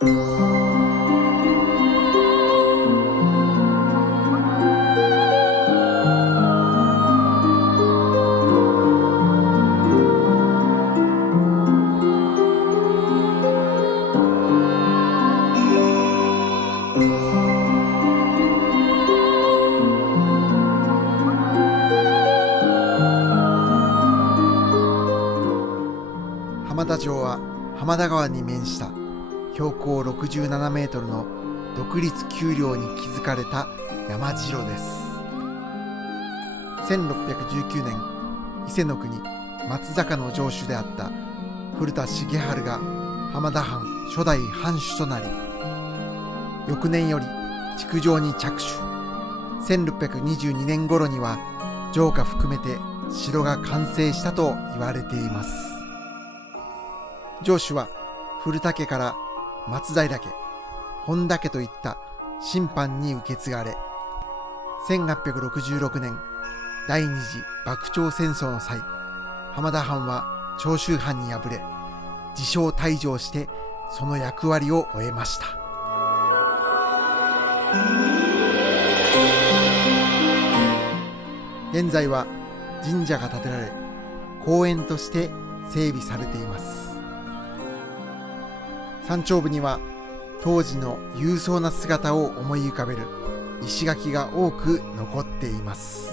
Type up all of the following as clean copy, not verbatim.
浜田城は浜田川に面した標高67メートルの独立丘陵に築かれた山城です。1619年、伊勢国松坂の城主であった古田重治が浜田藩初代藩主となり、翌年より築城に着手。1622年頃には城下含めて城が完成したと言われています。城主は古田家から松平家、本田家といった親藩に受け継がれ、1866年第二次幕長戦争の際、浜田藩は長州藩に敗れ自称退場してその役割を終えました。現在は神社が建てられ公園として整備されています。山頂部には当時の勇壮な姿を思い浮かべる石垣が多く残っています。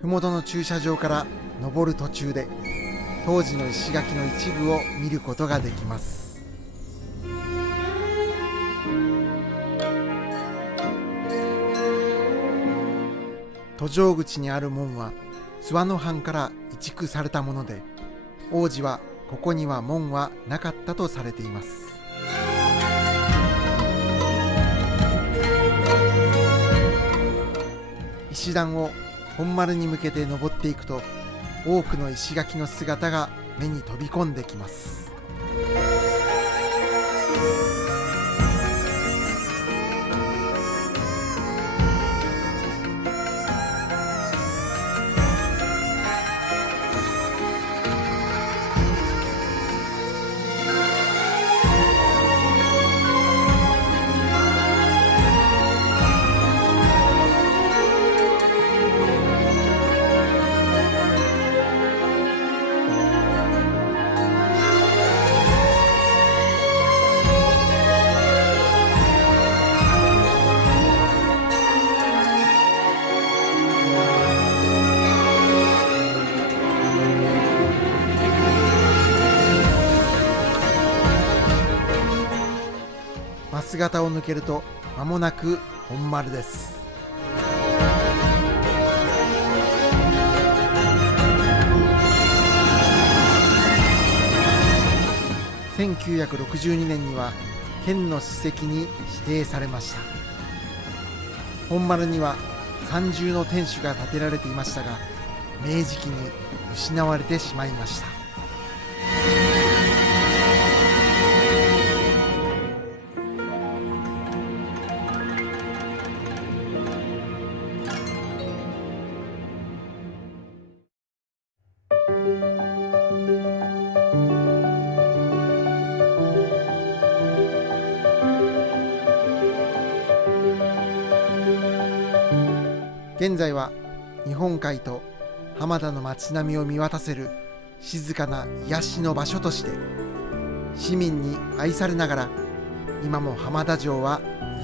麓の駐車場から登る途中で当時の石垣の一部を見ることができます。途上口にある門は諏訪の藩から移築されたもので、王子はここには門はなかったとされています。石段を本丸に向けて登っていくと、多くの石垣の姿が目に飛び込んできます。増形を抜けると間もなく本丸です。1962年には県の史跡に指定されました。本丸には三重の天守が建てられていましたが、明治期に失われてしまいました。現在は日本海と浜田の街並みを見渡せる静かな癒しの場所として市民に愛されながら、今も浜田城は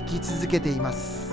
生き続けています。